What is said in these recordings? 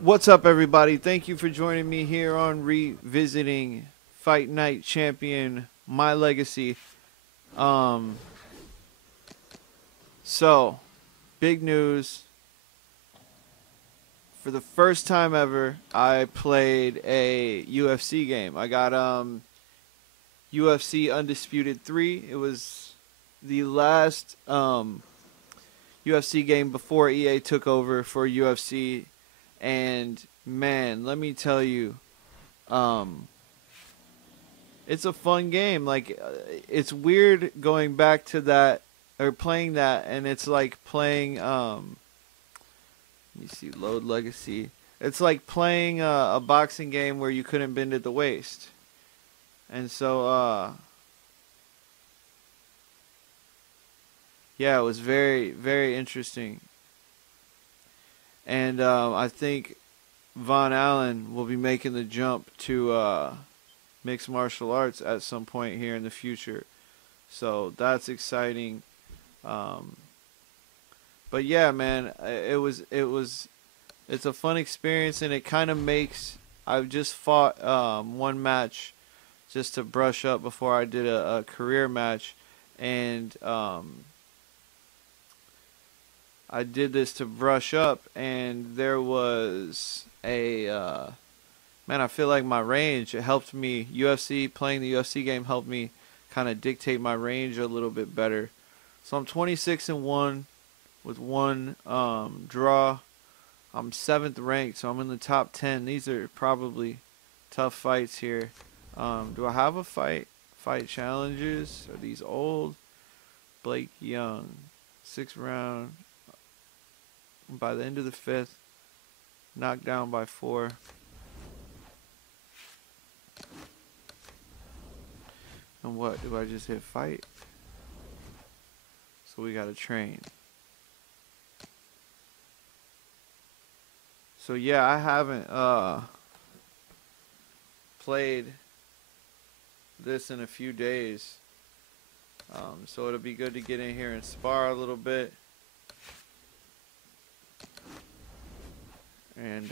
What's up, everybody? Thank you for joining me here on Revisiting Fight Night Champion My Legacy. Um, so, big news. For the first time ever, I played a UFC game. I got UFC Undisputed 3. It was the last UFC game before EA took over for UFC. And man, let me tell you, um, it's a fun game. Like, it's weird going back to that or playing that, and it's like playing. Let me see, load legacy. It's like playing a boxing game where you couldn't bend at the waist, and so yeah, it was very very interesting. And I think Von Allen will be making the jump to mixed martial arts at some point here in the future. So that's exciting. Um, but yeah, man, it's a fun experience, and it kind of makes. I've just fought one match just to brush up before I did a career match, and I did this to brush up, and there was a man. I feel like my range. It helped me. UFC playing the UFC game helped me kind of dictate my range a little bit better. So I'm 26-1 with one draw. I'm 7th ranked, so I'm in the top 10. These are probably tough fights here. Do I have a fight? Fight challenges? Are these old? Blake Young, 6th round. By the end of the 5th, knocked down by 4. And what? Do I just hit fight? So we gotta train. So yeah, I haven't played this in a few days. So it'll be good to get in here and spar a little bit. And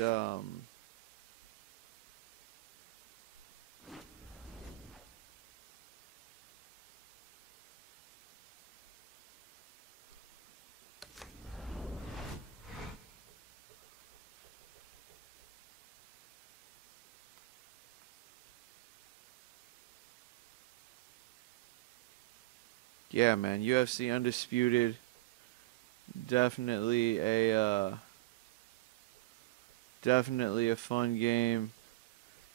yeah, man, UFC Undisputed, definitely a fun game.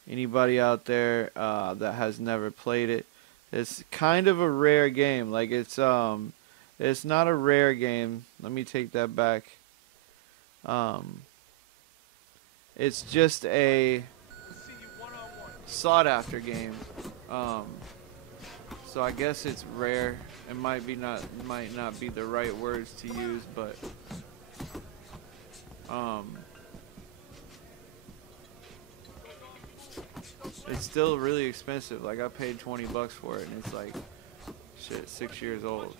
Anybody out there that has never played it, it's kind of a rare game. Like, it's not a rare game. Let me take that back. It's just a sought after game. So I guess it's rare. It might not be the right words to use, but it's still really expensive. Like, I paid 20 bucks for it, and it's like, shit, 6 years old.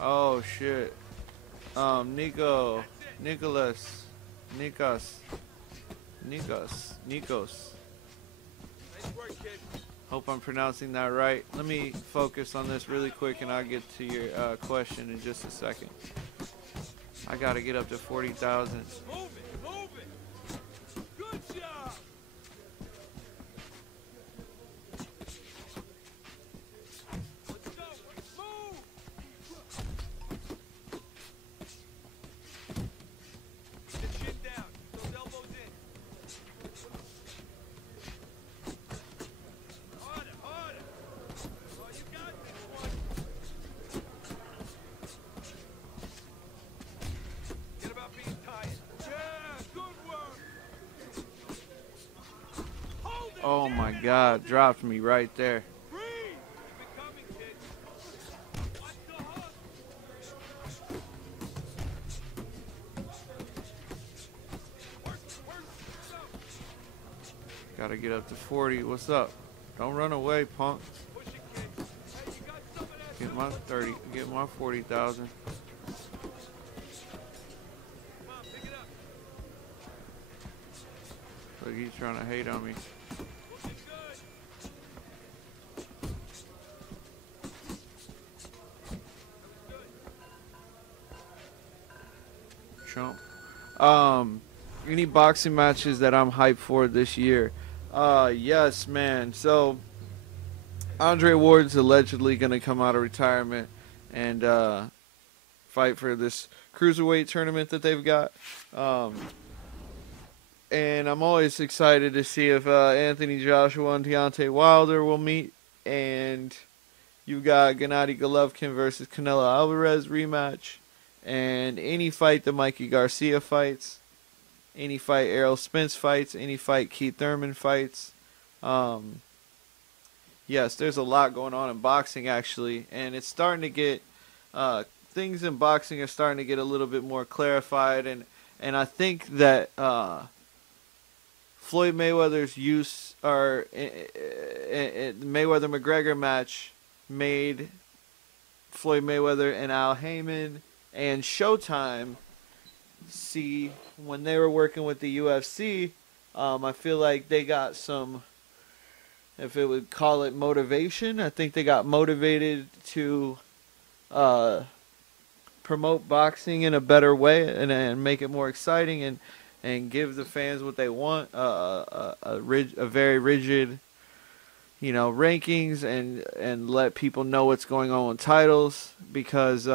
Oh shit. Nikos. Hope I'm pronouncing that right. Let me focus on this really quick, and I'll get to your question in just a second. I gotta get up to 40,000. Oh my God, dropped me right there. Gotta get up to 40. What's up? Don't run away, punk. my 30, get my 40,000. Look, he's trying to hate on me. Trump. Any boxing matches that I'm hyped for this year? Yes, man. So Andre Ward's allegedly gonna come out of retirement and fight for this cruiserweight tournament that they've got. And I'm always excited to see if Anthony Joshua and Deontay Wilder will meet. And you've got Gennady Golovkin versus Canelo Alvarez rematch. And any fight that Mikey Garcia fights, any fight Errol Spence fights, any fight Keith Thurman fights. Yes, there's a lot going on in boxing, actually. And it's starting to get, things in boxing are starting to get a little bit more clarified. And I think that Floyd Mayweather's use, or Mayweather-McGregor match made Floyd Mayweather and Al Heyman and Showtime see, when they were working with the UFC, I feel like they got some, if it would call it motivation, I think they got motivated to promote boxing in a better way and make it more exciting and give the fans what they want, a very rigid, rankings and let people know what's going on with titles, because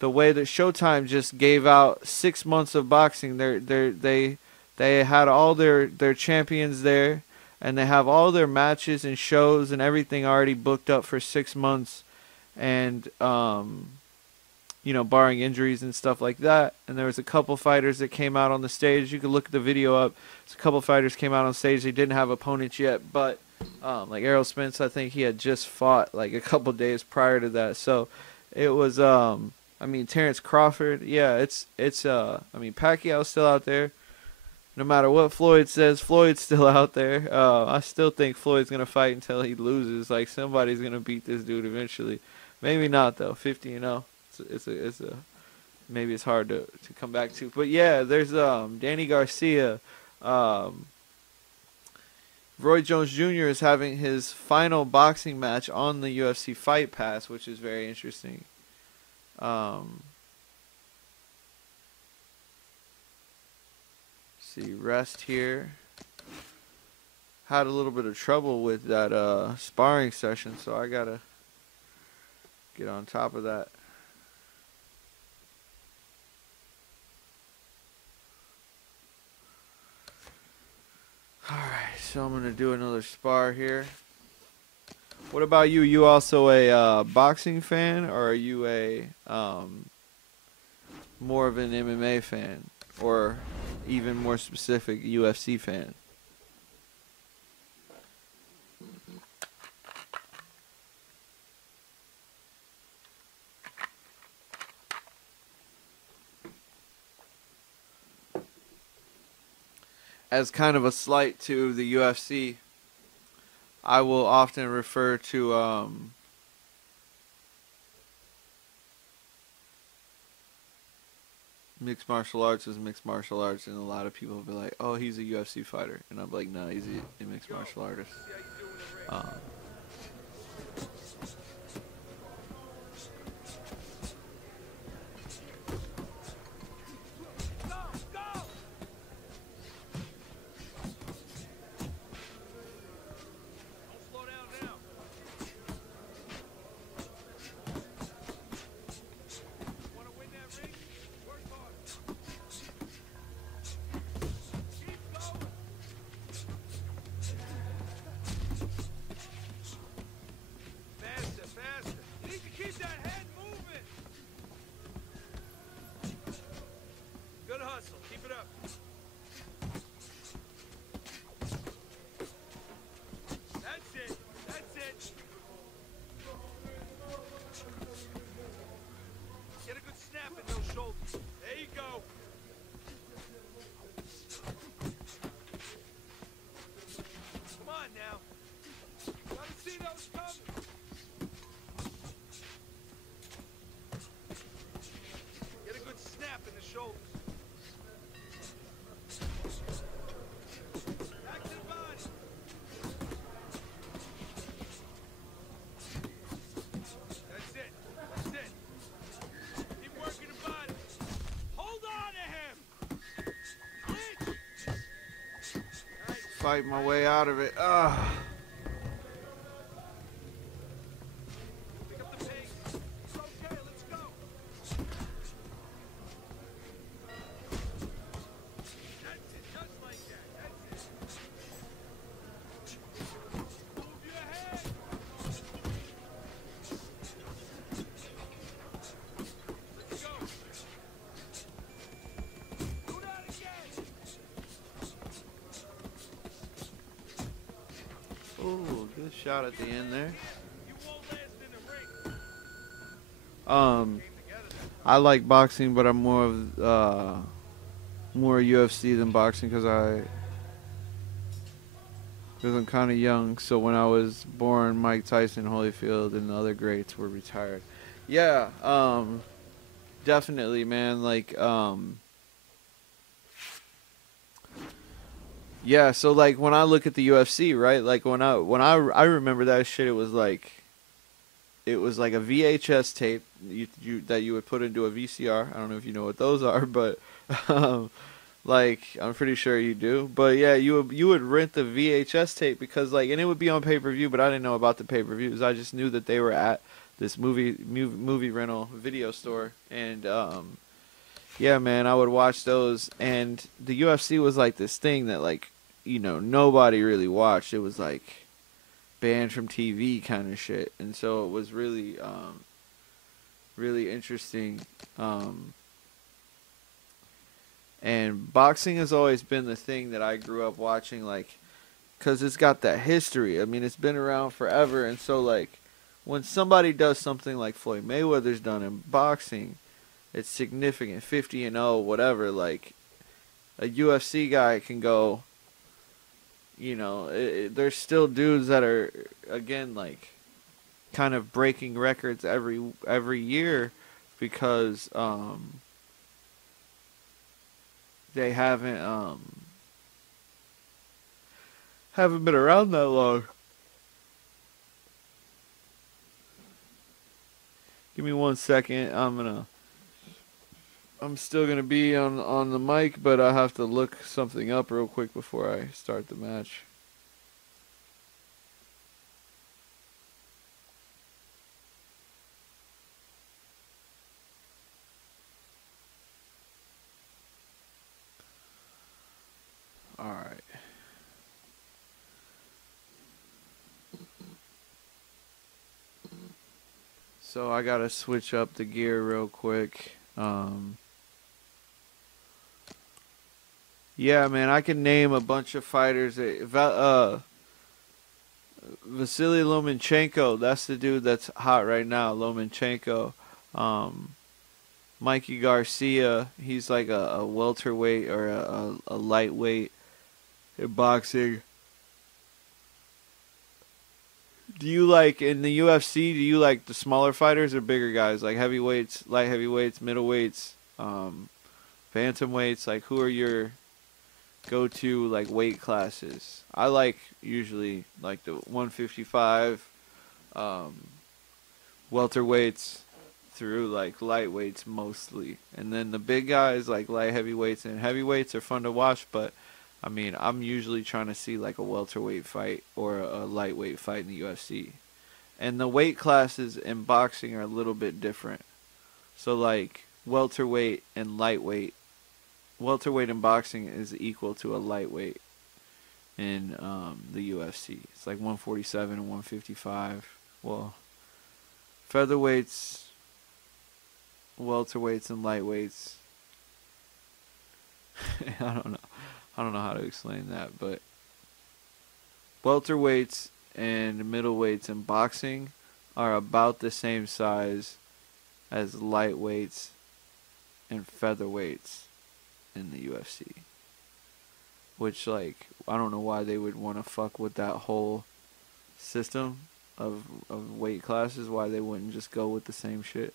the way that Showtime just gave out 6 months of boxing, they had all their champions there, and they have all their matches and shows and everything already booked up for 6 months, and barring injuries and stuff like that. And there was a couple fighters that came out on the stage. You could look the video up. There's a couple fighters came out on stage. They didn't have opponents yet, but like Errol Spence, I think he had just fought like a couple days prior to that. So it was Terrence Crawford. Yeah, it's Pacquiao's still out there. No matter what Floyd says, Floyd's still out there. I still think Floyd's gonna fight until he loses. Like, somebody's gonna beat this dude eventually. Maybe not though. 50-0. It's a maybe it's hard to come back to. But yeah, there's Danny Garcia. Roy Jones Jr. is having his final boxing match on the UFC Fight Pass, which is very interesting. See, rest here. Had a little bit of trouble with that sparring session, so I gotta get on top of that. Alright, so I'm gonna do another spar here. What about you? You also a boxing fan, or are you a more of an MMA fan, or even more specific, UFC fan? As kind of a slight to the UFC, I will often refer to mixed martial arts as mixed martial arts, and a lot of people will be like, "Oh, he's a UFC fighter," and I'm like, "No, he's a mixed martial artist." fight my way out of it. Ugh. Ooh, good shot at the end there. I like boxing, but I'm more of more UFC than boxing because I'm kind of young. So when I was born, Mike Tyson, Holyfield, and the other greats were retired. Yeah, definitely, man. Like, yeah. So like when I look at the UFC, right? Like when I remember that shit, it was like a VHS tape that you would put into a VCR. I don't know if you know what those are, but um, like I'm pretty sure you do. But yeah, you would rent the VHS tape because like, and it would be on pay-per-view, but I didn't know about the pay-per-views. I just knew that they were at this movie rental video store, and yeah, man, I would watch those. And the UFC was like this thing that like nobody really watched. It was like banned from TV kind of shit, and so it was really really interesting. And boxing has always been the thing that I grew up watching, like, because it's got that history. I mean, it's been around forever, and so like when somebody does something like Floyd Mayweather's done in boxing, it's significant, 50-0, whatever. Like a UFC guy can go. There's still dudes that are again like kind of breaking records every year because they haven't been around that long. Give me 1 second. I'm still gonna be on the mic, but I have to look something up real quick before I start the match. All right. So I gotta switch up the gear real quick. Yeah, man, I can name a bunch of fighters. Vasily Lomachenko, that's the dude that's hot right now. Lomachenko. Um, Mikey Garcia, he's like a welterweight or a lightweight in boxing. Do you like in the UFC? Do you like the smaller fighters or bigger guys, like heavyweights, light heavyweights, middleweights, bantamweights? Like, who are your go-to like weight classes? I like usually like the 155, um, welterweights through like lightweights mostly, and then the big guys like light heavyweights and heavyweights are fun to watch. But I mean, I'm usually trying to see like a welterweight fight or a lightweight fight in the UFC. And the weight classes in boxing are a little bit different. So like welterweight and lightweight. Welterweight in boxing is equal to a lightweight in the UFC. It's like 147 and 155. Well, featherweights, welterweights, and lightweights. I don't know. I don't know how to explain that, but welterweights and middleweights in boxing are about the same size as lightweights and featherweights in the UFC. Which, like, I don't know why they would want to fuck with that whole system of weight classes, why they wouldn't just go with the same shit.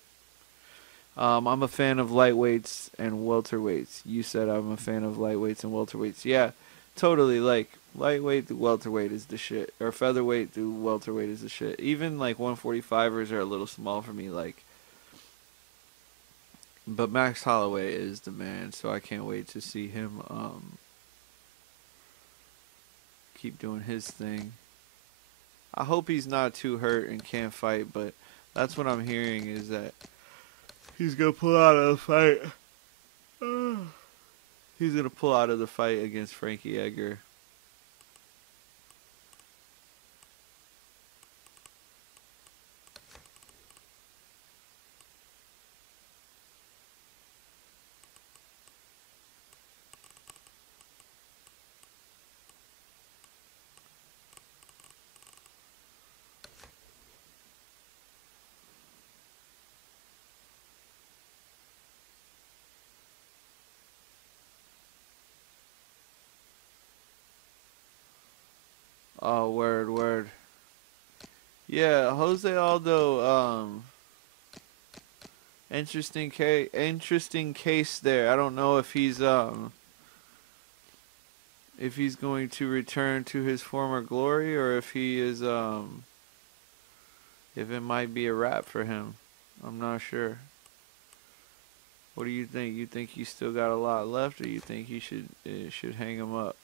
I'm a fan of lightweights and welterweights. You said I'm a fan of lightweights and welterweights. Yeah, totally. Like, lightweight to welterweight is the shit. Or featherweight to welterweight is the shit. Even, like, 145ers are a little small for me. Like, but Max Holloway is the man, so I can't wait to see him keep doing his thing. I hope he's not too hurt and can't fight, but that's what I'm hearing is that he's gonna pull out of the fight. He's gonna pull out of the fight against Frankie Edgar. Oh, word, word. Yeah, Jose Aldo, interesting case there. I don't know if he's going to return to his former glory or if he is if it might be a wrap for him. I'm not sure. What do you think? You think he's still got a lot left, or you think he should hang him up?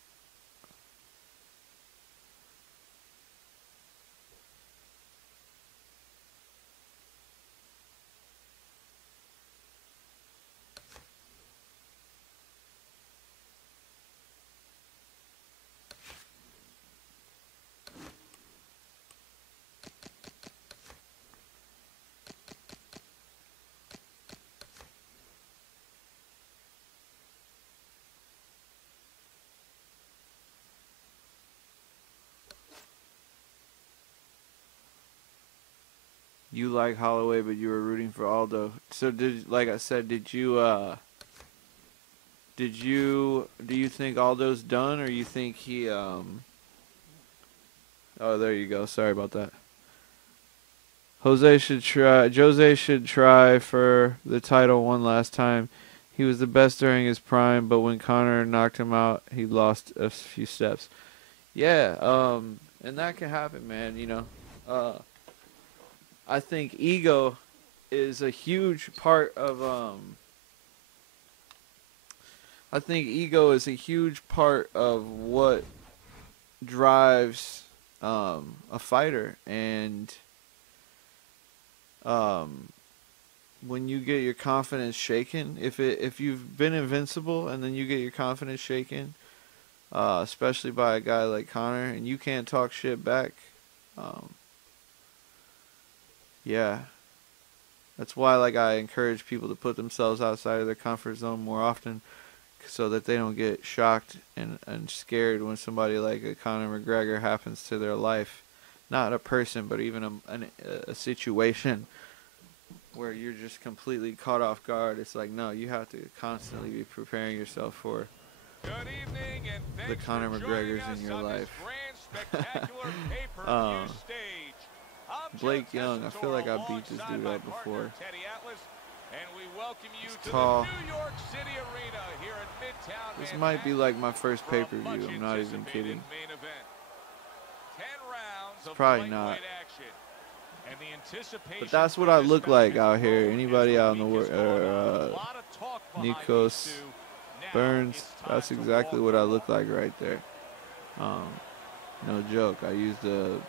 You like Holloway, but you were rooting for Aldo. So like I said, do you think Aldo's done, or you think he oh, there you go. Sorry about that. Jose should try for the title one last time. He was the best during his prime, but when Conor knocked him out, he lost a few steps. Yeah, and that can happen, man, you know. I think ego is a huge part of what drives a fighter, and when you get your confidence shaken, if you've been invincible and then you get your confidence shaken, especially by a guy like Conor, and you can't talk shit back, yeah, that's why like I encourage people to put themselves outside of their comfort zone more often, so that they don't get shocked and scared when somebody like a Conor McGregor happens to their life. Not a person, but even a situation where you're just completely caught off guard. It's like, no, you have to constantly be preparing yourself for the Conor McGregors in your life. Blake Young, I feel like I beat this dude up before. He's tall. This might be like my first pay-per-view. I'm not even kidding. It's probably not. But that's what I look like out here. Anybody out in the world, Nikos Burns, that's exactly what I look like right there. No joke. I use the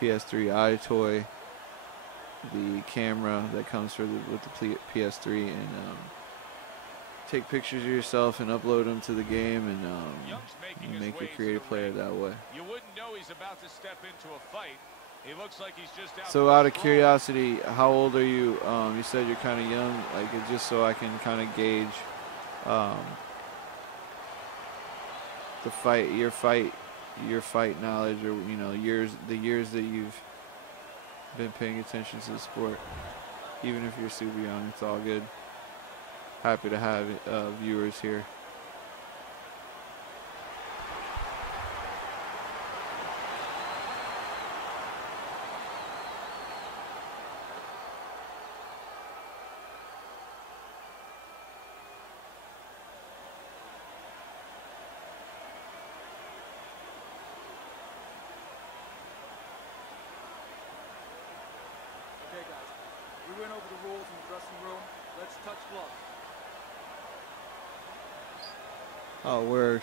PS3 iToy, the camera that comes with the PS3, and take pictures of yourself and upload them to the game, and make a creative player that way. You wouldn't know he's about to step into a fight. He looks like he's just out. So out of curiosity, how old are you? You said you're kind of young, like just so I can kind of gauge your fight knowledge, or the years that you've been paying attention to the sport. Even if you're super young, it's all good. Happy to have viewers here. Oh, word.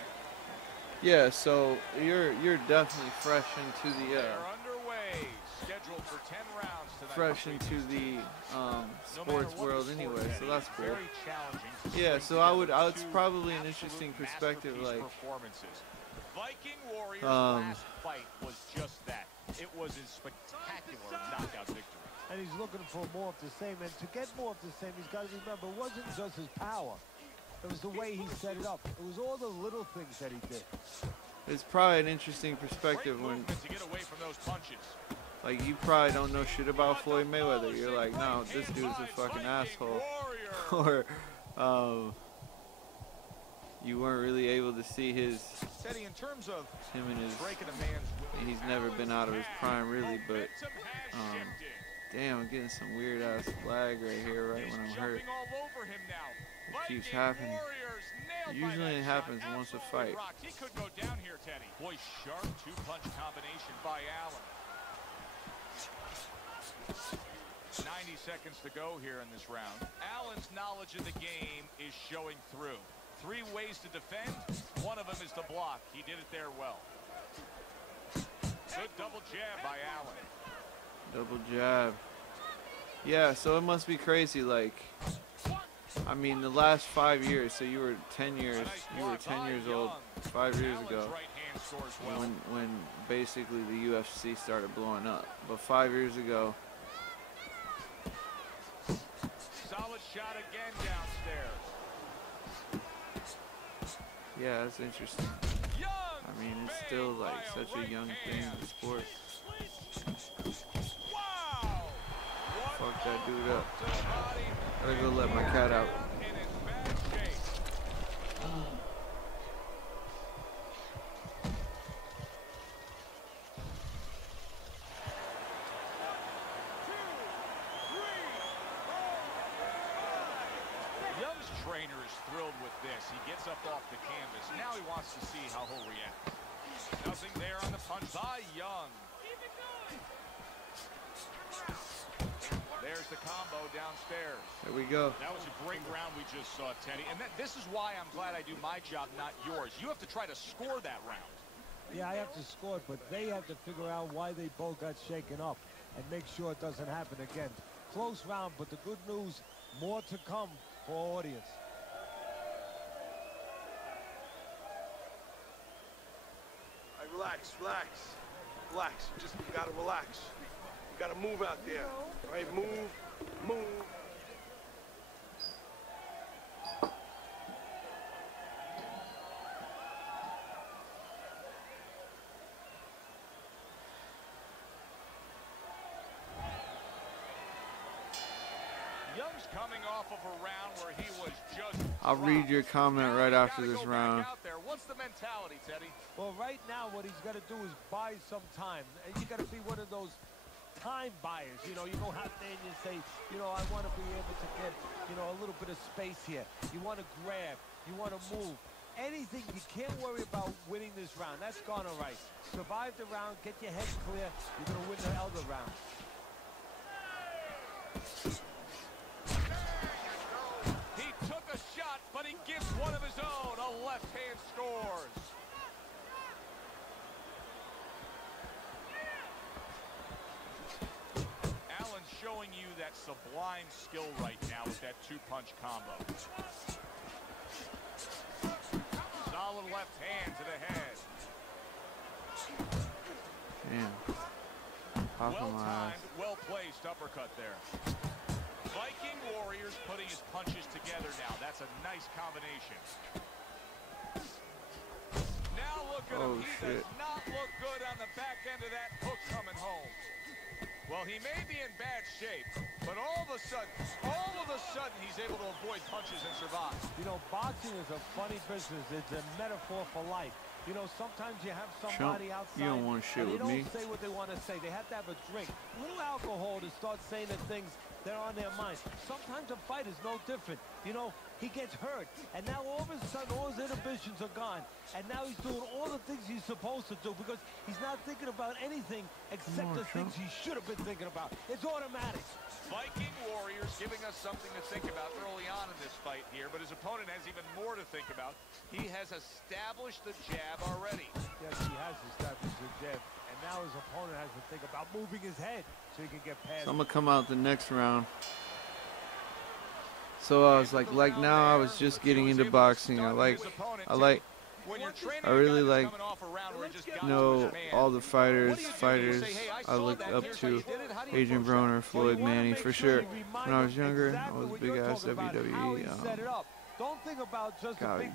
Yeah, so you're definitely fresh into the They're underway. Scheduled for 10 rounds tonight. fresh into the No matter sports what the world sport, anyway, so Teddy, that's it's cool. very challenging to Yeah, string so I would together it's two probably an absolute interesting perspective, masterpiece like performances. Viking Warriors' um last fight was just that. It was a spectacular knockout victory. And he's looking for more of the same. And to get more of the same, he's got to remember, it wasn't just his power. It was the way he set it up. It was all the little things that he did. it's probably an interesting perspective when To get away from those punches. like you probably don't know shit about Floyd Mayweather. You're like, no, this dude's a fucking asshole. Or you weren't really able to see his Teddy, in terms of him and his breaking a man's will, he's never been out of his prime really, but damn, I'm getting some weird ass lag right here right when I'm hurt. It keeps happening. Usually it happens once a fight. He could go down here, Teddy. Boy, sharp two-punch combination by Allen. 90 seconds to go here in this round. Allen's knowledge of the game is showing through. 3 ways to defend. One of them is to block. He did it there well. Good double jab by Allen. Double jab. Yeah, so it must be crazy. Like, I mean, the last 5 years. So you were 10 years. You were 10 years old 5 years ago. When basically the UFC started blowing up. But 5 years ago. Solid shot again downstairs. Yeah, that's interesting. I mean, it's still like such a young thing in the sport. Fuck that dude up. Gotta go let my cat out. Young's trainer is thrilled with this. He gets up off the canvas. Now he wants to see how he'll react. Nothing there on the punch by Young. There's the combo downstairs. There we go. That was a great round we just saw, Teddy. And this is why I'm glad I do my job, not yours. You have to try to score that round. Yeah, I have to score it, but they have to figure out why they both got shaken up and make sure it doesn't happen again. Close round, but the good news, more to come for our audience. Hey, relax, relax, relax. You gotta relax. You gotta move out there. All right, move. Young's coming off of a round where he was just I'll read your comment right after this round. What's the mentality, Teddy? Well, right now, what he's got to do is buy some time. And you got to be one of those time buyers. You know, you go out there and you say, you know, I want to be able to get, you know, a little bit of space here. You want to grab. You want to move. Anything, you can't worry about winning this round. That's gone all right. Survive the round, get your head clear. You're going to win the other round. He took a shot, but he gives one of his own. A left hand scores. Allen's showing you that sublime skill right now with that two-punch combo. Solid left hand to the head. Damn. Popping my eyes. Well-placed uppercut there. Viking Warriors putting his punches together now. That's a nice combination. Now look at him. He does not look good on the back end of that hook coming home. Well, he may be in bad shape, but all of a sudden, he's able to avoid punches and survive. You know, boxing is a funny business. It's a metaphor for life. You know, sometimes you have somebody outside. You don't want to shit and with me. They don't say what they want to say. They have to have a drink. A little alcohol to start saying the things that are on their mind. Sometimes a fight is no different. You know, he gets hurt, and now all of a sudden all his inhibitions are gone. And now he's doing all the things he's supposed to do because he's not thinking about anything except the things he should have been thinking about. It's automatic. Viking Warriors giving us something to think about early on in this fight here, but his opponent has even more to think about. He has established the jab already. Yes, he has established the jab, and now his opponent has to think about moving his head so he can get past. So I'm gonna come out the next round. So I was like now I was just getting into boxing. I really like know all the fighters. I looked up to Adrian Broner, Floyd Manning for sure. When I was younger, I was a big ass WWE.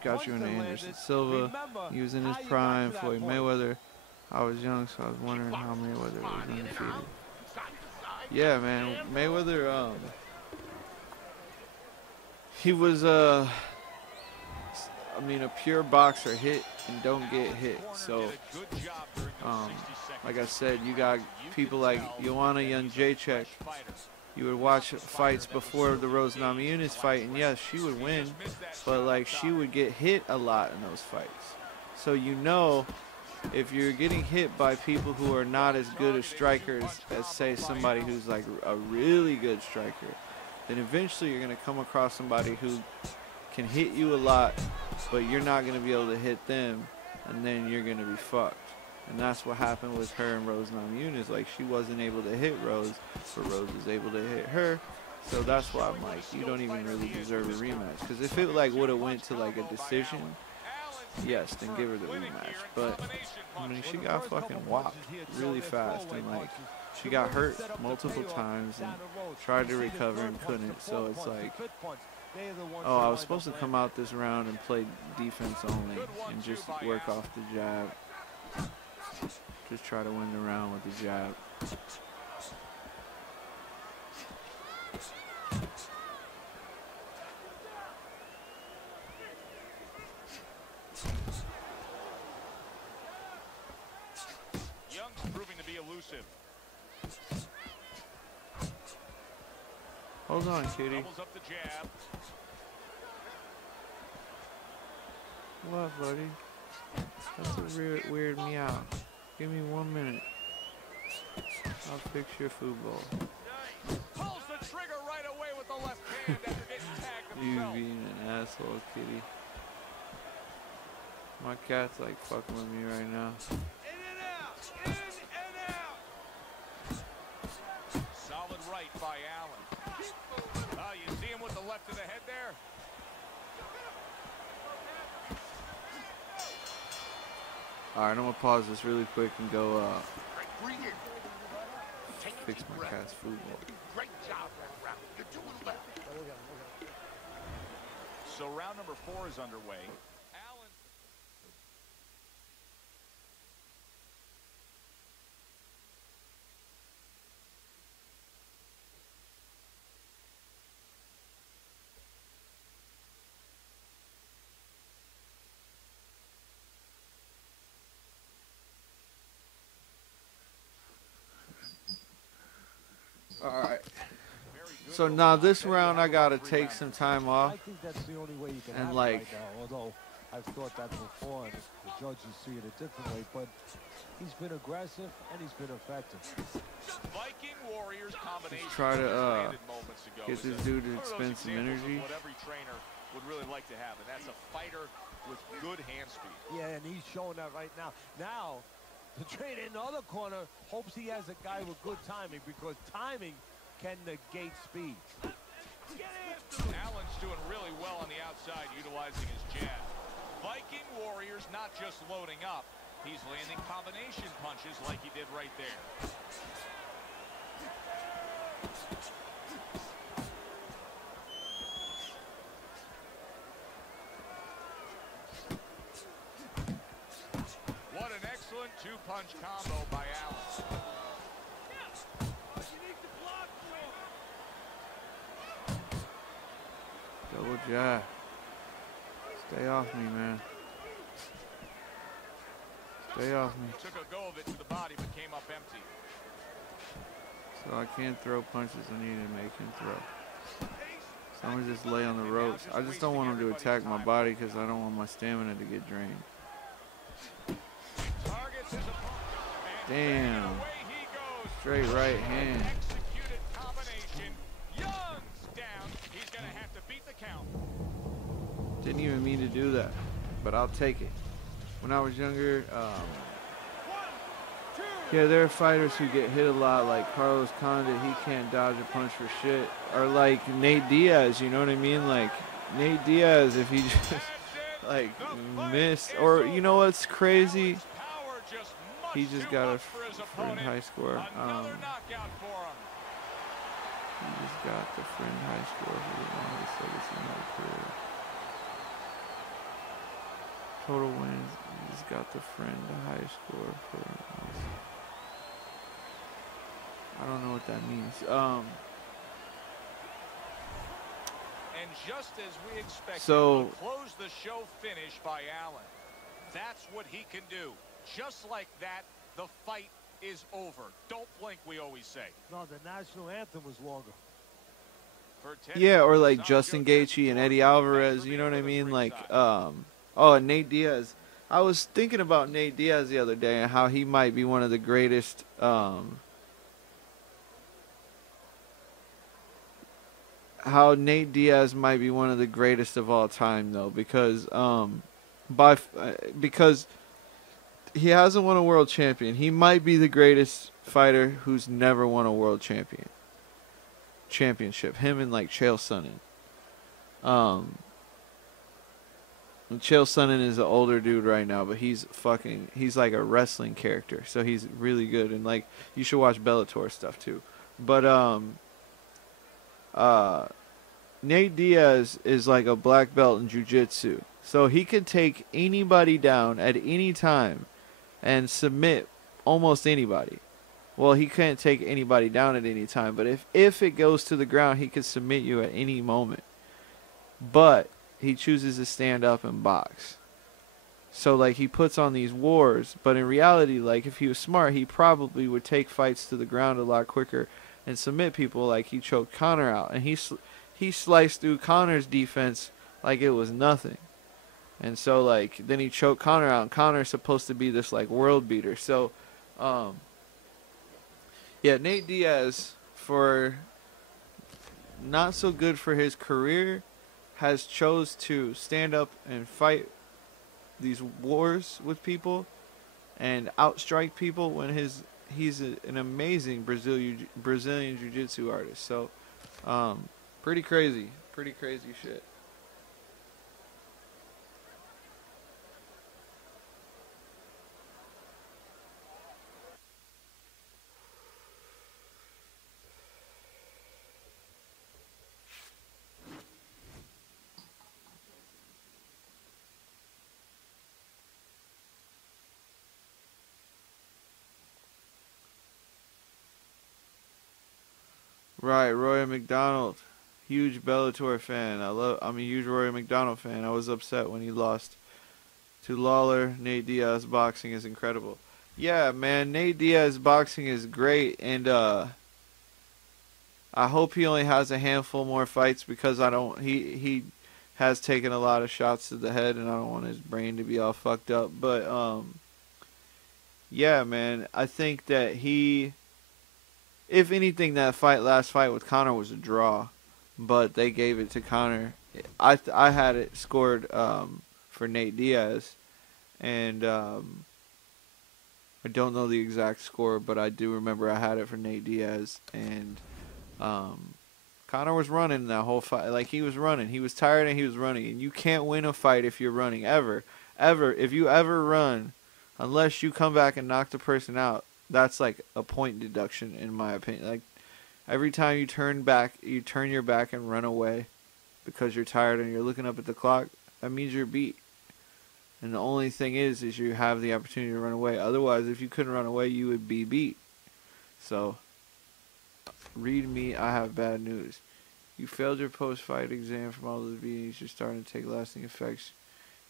Got you into Anderson Silva. He was in his prime. Floyd Mayweather. I was young, so I was wondering how Mayweather was undefeated. Yeah, man, Mayweather. He was I mean, a pure boxer, hit and don't get hit. So, like I said, you got people like Joanna Jędrzejczyk. You would watch fights before the Rose Namajunas fight, and yes, she would win, but like she would get hit a lot in those fights. So you know, if you're getting hit by people who are not as good as strikers as, say, somebody who's like a really good striker, then eventually you're going to come across somebody who can hit you a lot, but you're not going to be able to hit them, and then you're going to be fucked. And that's what happened with her and Rose Namajunas. Like, she wasn't able to hit Rose, but Rose was able to hit her. So that's why I'm like, you don't even really deserve a rematch. Because if it like would have went to like a decision, yes, then give her the rematch. But I mean, she got fucking whopped really fast, and like she got hurt multiple times and tried to recover and couldn't. So it's like, oh, I was supposed to come out this round and play defense only and just work off the jab. Just try to win the round with the jab. Young's proving to be elusive. Hold on, kitty. Doubles up the jab. What, buddy? That's a weird meow. Give me 1 minute. I'll fix your food bowl. Pulls the trigger right away with the left hand after getting tagged You himself. being an asshole, kitty. My cat's like fucking with me right now. In and out. In and out. Solid right by Allen. You see him with the left to the head there? Alright, I'm gonna pause this really quick and go fix my cat's food bowl. Great job, Ralph. You're doing well. So round number 4 is underway. Allen. Alright. So now this round I gotta take some time off. I think that's the only way you can And have like, it right now, although I've thought that before, and the judges see it a different way, but he's been aggressive and he's been effective. Viking Warriors combination. Just try to moments ago get is this dude to one of those expend some examples of energy. What every trainer would really like to have, and that's a fighter with good hand speed. Yeah, and he's showing that right now. Now, the trainer in the other corner hopes he has a guy with good timing, because timing can negate speed. Allen's doing really well on the outside, utilizing his jab. Viking Warriors not just loading up, he's landing combination punches like he did right there. What an excellent two-punch combo by Allen. Double jab. Stay off me, man. Stay off me. Took a go of it to the body, but came up empty. So I can't throw punches I need to make him throw. So I'm gonna just lay on the ropes. I just don't want him to attack my body because I don't want my stamina to get drained. Targets his opponent. Damn. Away he goes. Straight right hand. Executed combination didn't even mean to do that, but I'll take it. When I was younger, yeah, there are fighters who get hit a lot, like Carlos Condit. He can't dodge a punch for shit. Or like Nate Diaz, you know what I mean? Like Nate Diaz, if he just like missed, or you know what's crazy? He just got a friend high score. He just got the friend high score for the longest legacy in the career. Total wins. He just got the friend high score for. I don't know what that means. And just as we expected, so close the show finish by Allen. That's what he can do. Just like that, the fight is over. Don't blink, we always say. No, the national anthem was longer. Yeah, or like Justin Gaethje and Eddie Alvarez, you know what I mean? Like, oh, and Nate Diaz. I was thinking about Nate Diaz the other day and how he might be one of the greatest, how Nate Diaz might be one of the greatest of all time, though, because, because he hasn't won a world champion. He might be the greatest fighter who's never won a world championship. Him and like Chael Sonnen. Chael Sonnen is an older dude right now, but he's like a wrestling character, so he's really good. And like, you should watch Bellator stuff too. But Nate Diaz is like a black belt in jiu-jitsu, so he can take anybody down at any time and submit almost anybody. Well, he can't take anybody down at any time, but if it goes to the ground, he can submit you at any moment. But he chooses to stand up and box. So, like, he puts on these wars, but in reality, like, if he was smart, he probably would take fights to the ground a lot quicker and submit people. Like, he choked Conor out, and he sliced through Conor's defense like it was nothing. And so, like, then he choked Conor out, and Conor's supposed to be this, like, world beater. So, yeah, Nate Diaz, for not so good for his career, has chose to stand up and fight these wars with people and outstrike people when he's an amazing Brazilian jiu-jitsu artist. So, pretty crazy shit. Right, Roy McDonald, huge Bellator fan. I'm a huge Roy McDonald fan. I was upset when he lost to Lawler. Nate Diaz boxing is incredible. Yeah, man, Nate Diaz boxing is great, and I hope he only has a handful more fights, because he has taken a lot of shots to the head, and I don't want his brain to be all fucked up. But yeah, man, I think that if anything, that last fight with Conor was a draw, but they gave it to Conor. I had it scored for Nate Diaz, and I don't know the exact score, but I do remember I had it for Nate Diaz, and Conor was running that whole fight. Like, he was running. He was tired and he was running, and you can't win a fight if you're running, ever. If you ever run, unless you come back and knock the person out, that's like a point deduction, in my opinion. Like, every time you turn your back and run away because you're tired and you're looking up at the clock, that means you're beat. And the only thing is you have the opportunity to run away. Otherwise, if you couldn't run away, you would be beat. So, read me, I have bad news. You failed your post-fight exam from all those beatings. You're starting to take lasting effects.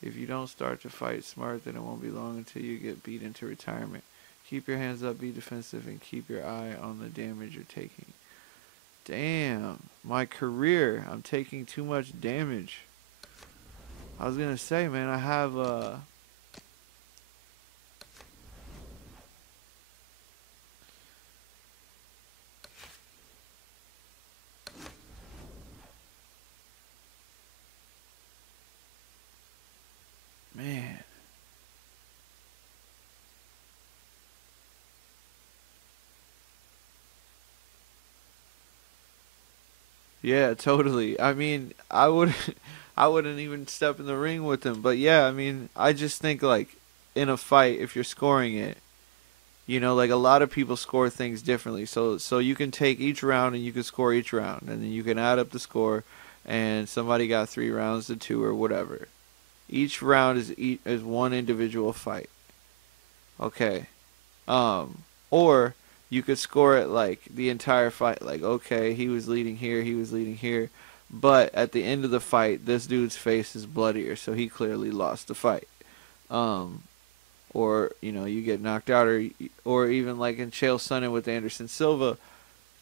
If you don't start to fight smart, then it won't be long until you get beat into retirement. Keep your hands up, be defensive, and keep your eye on the damage you're taking. Damn, my career, I'm taking too much damage. I was gonna say, man, I have Yeah, totally. I mean, I would I wouldn't even step in the ring with him. But yeah, I mean, I just think like in a fight, if you're scoring it, you know, like a lot of people score things differently. So you can take each round and you can score each round, and then you can add up the score, and somebody got 3 rounds to 2 or whatever. Each round is one individual fight. Okay. Or you could score it like the entire fight. Like, okay, he was leading here, he was leading here. But at the end of the fight, this dude's face is bloodier, so he clearly lost the fight. Um, or, you know, you get knocked out, or even like in Chael Sonnen with Anderson Silva.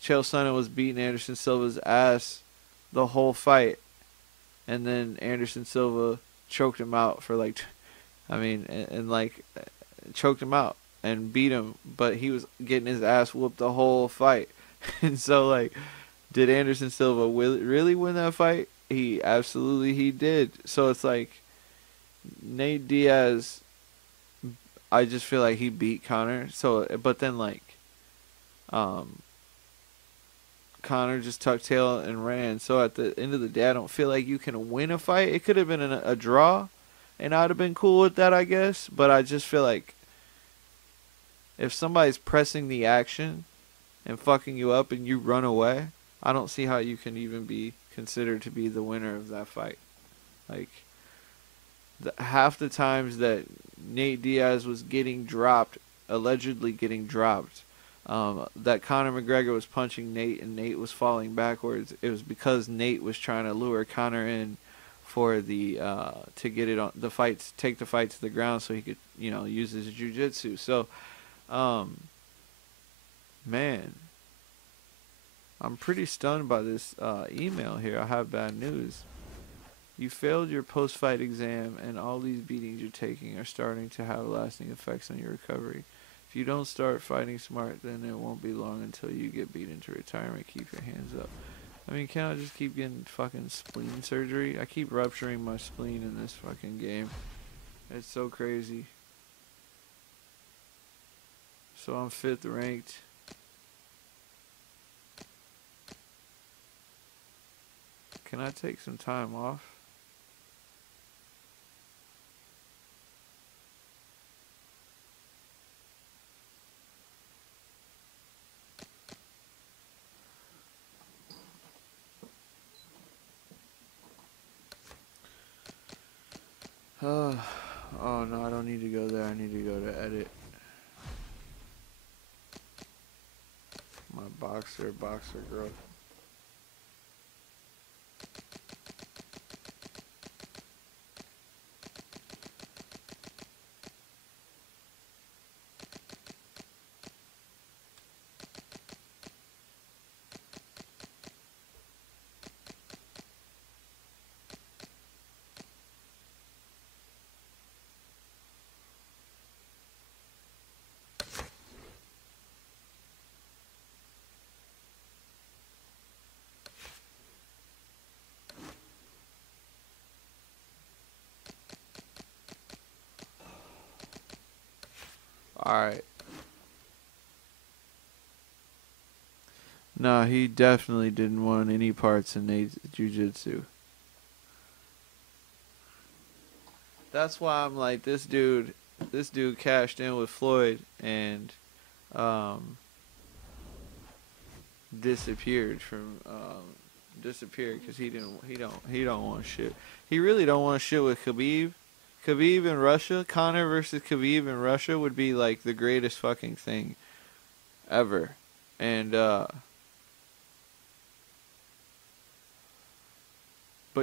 Chael Sonnen was beating Anderson Silva's ass the whole fight. And then Anderson Silva choked him out for like, and like choked him out and beat him, but he was getting his ass whooped the whole fight. And so, like, did Anderson Silva really win that fight? He did. So it's like Nate Diaz, I just feel like he beat Conor. So, but then like, Conor just tucked tail and ran. So at the end of the day, I don't feel like you can win a fight. It could have been a draw, and I'd have been cool with that, I guess. But I just feel like if somebody's pressing the action and fucking you up and you run away, I don't see how you can even be considered to be the winner of that fight. Like, half the times that Nate Diaz was getting dropped, allegedly getting dropped, that Conor McGregor was punching Nate and Nate was falling backwards, it was because Nate was trying to lure Conor in for the to get it on the fights, take the fight to the ground so he could, you know, use his jiu-jitsu. So man, I'm pretty stunned by this email here. I have bad news. You failed your post-fight exam, and all these beatings you're taking are starting to have lasting effects on your recovery. If you don't start fighting smart, then it won't be long until you get beat into retirement. Keep your hands up. I mean, can't I just keep getting fucking spleen surgery? I keep rupturing my spleen in this fucking game. It's so crazy. So I'm 5th ranked. Can I take some time off? Oh no, I don't need to go there. I need to go to edit. My boxer growth. Alright. No, he definitely didn't want any parts in Nate's jiu-jitsu. That's why I'm like, this dude cashed in with Floyd and disappeared because he don't want shit. He really don't want shit with Khabib. Khabib in Russia, Conor versus Khabib in Russia would be like the greatest fucking thing ever. And but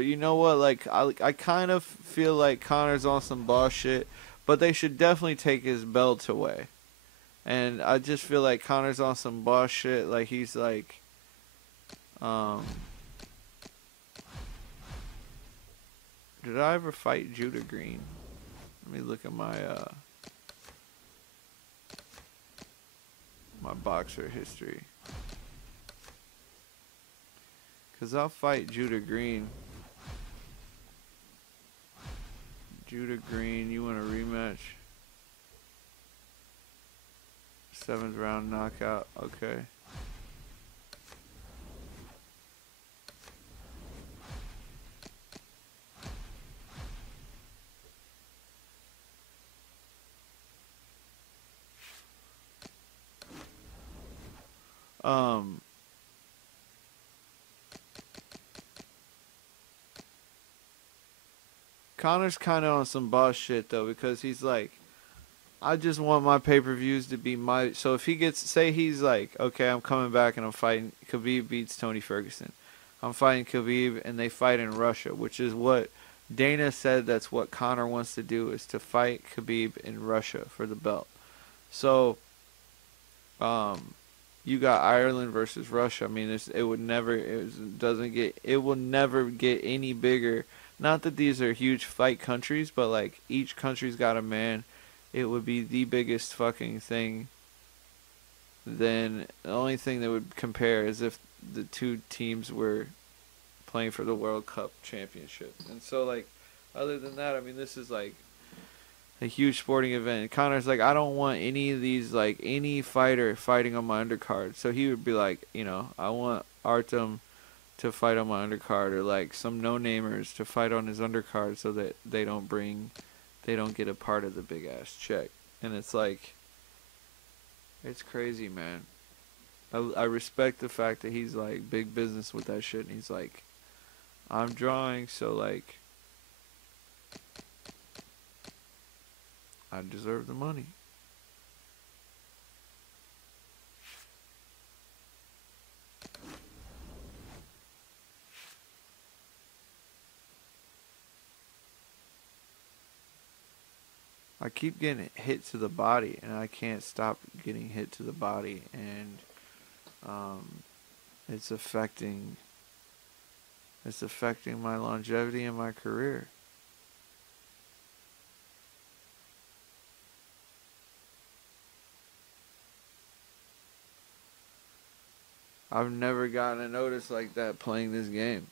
you know what, like I kind of feel like Conor's on some boss shit, but they should definitely take his belt away. And I just feel like Conor's on some boss shit, like he's like did I ever fight Judah Green? Let me look at my my boxer history. Cause I'll fight Judah Green. Judah Green, you want a rematch? 7th round knockout, okay. Um, Connor's kind of on some boss shit though, because he's like, I just want my pay-per-views to be my. So if he gets, say he's like, okay, I'm coming back and I'm fighting. Khabib beats Tony Ferguson. I'm fighting Khabib and they fight in Russia, which is what Dana said. That's what Connor wants to do, is to fight Khabib in Russia for the belt. So, you got Ireland versus Russia. I mean, it would never, doesn't get, it will never get any bigger. Not that these are huge fight countries, but like each country's got a man. It would be the biggest fucking thing. Then the only thing that would compare is if the two teams were playing for the World Cup championship. And so, like, other than that, I mean, this is like a huge sporting event. Connor's like, I don't want any of these, like, any fighter fighting on my undercard. So he would be like, you know, I want Artem to fight on my undercard, or like some no-namers to fight on his undercard, so that they don't get a part of the big ass check. And it's like, it's crazy, man. I respect the fact that he's like big business with that shit, and he's like, I'm drawing, so like, I deserve the money. I keep getting hit to the body, and I can't stop getting hit to the body, and it's affecting my longevity and my career. I've never gotten a notice like that playing this game.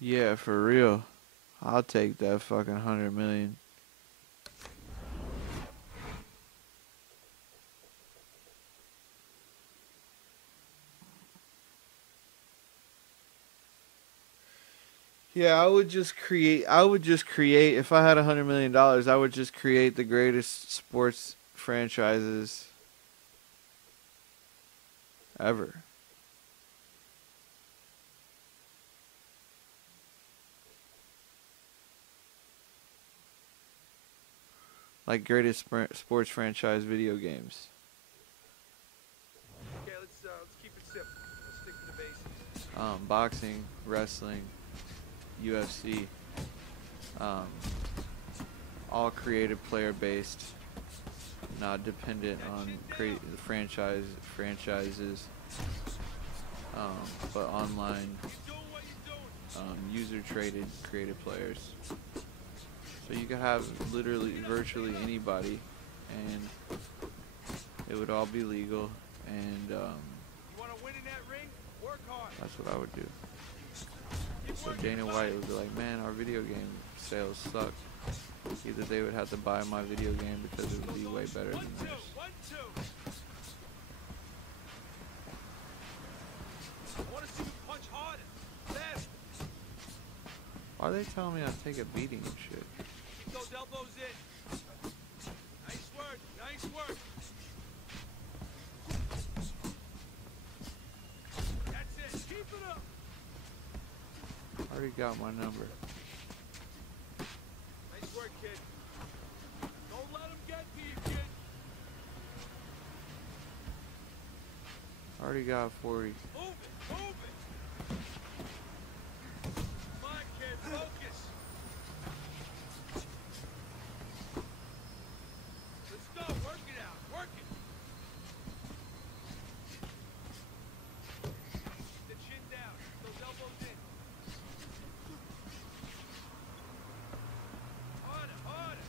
Yeah, for real. I'll take that fucking 100 million. Yeah, I would just create, if I had $100 million, I would just create the greatest sports franchises ever. Like greatest sports franchise video games. Okay, let's keep it simple. Let's stick to the basics. Boxing, wrestling, UFC, all creative player based, not dependent on the franchises, but online, user traded creative players. So you could have literally virtually anybody, and it would all be legal, and You want to win in that ring? Work hard. that's what I would do. So Dana White would be like, man, our video game sales suck. Either they would have to buy my video game because it would be way better than theirs. 1-2. I want to see you punch harder. Fast. Why are they telling me I take a beating and shit? Keep those elbows in. Nice work. Nice work. That's it. Keep it up. I already got my number. Nice work, kid. Don't let him get to you, kid. Already got 40. Move it, move it. Come on, kid, focus. Let's go, work it out, work it. Keep the chin down, those elbows in. Harder, harder.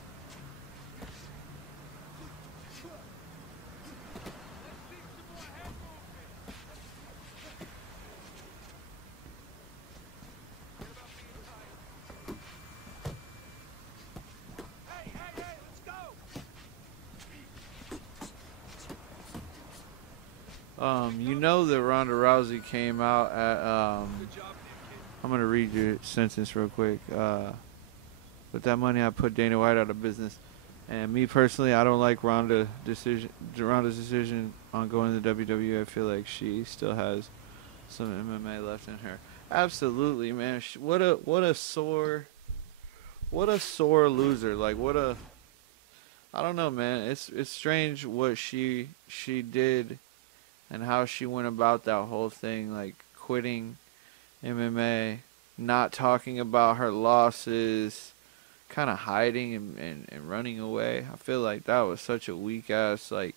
Let's see some more head movement. What about being tired? Hey, hey, hey, let's go. You know that Ronda Rousey came out at Good job, kid. I'm gonna read your sentence real quick. With that money, I put Dana White out of business. And me personally, I don't like Ronda's decision on going to the WWE. I feel like she still has some MMA left in her. Absolutely, man. What a sore loser. Like I don't know, man. It's strange what she did and how she went about that whole thing, like quitting MMA, not talking about her losses, kind of hiding and running away. I feel like that was such a weak ass, like,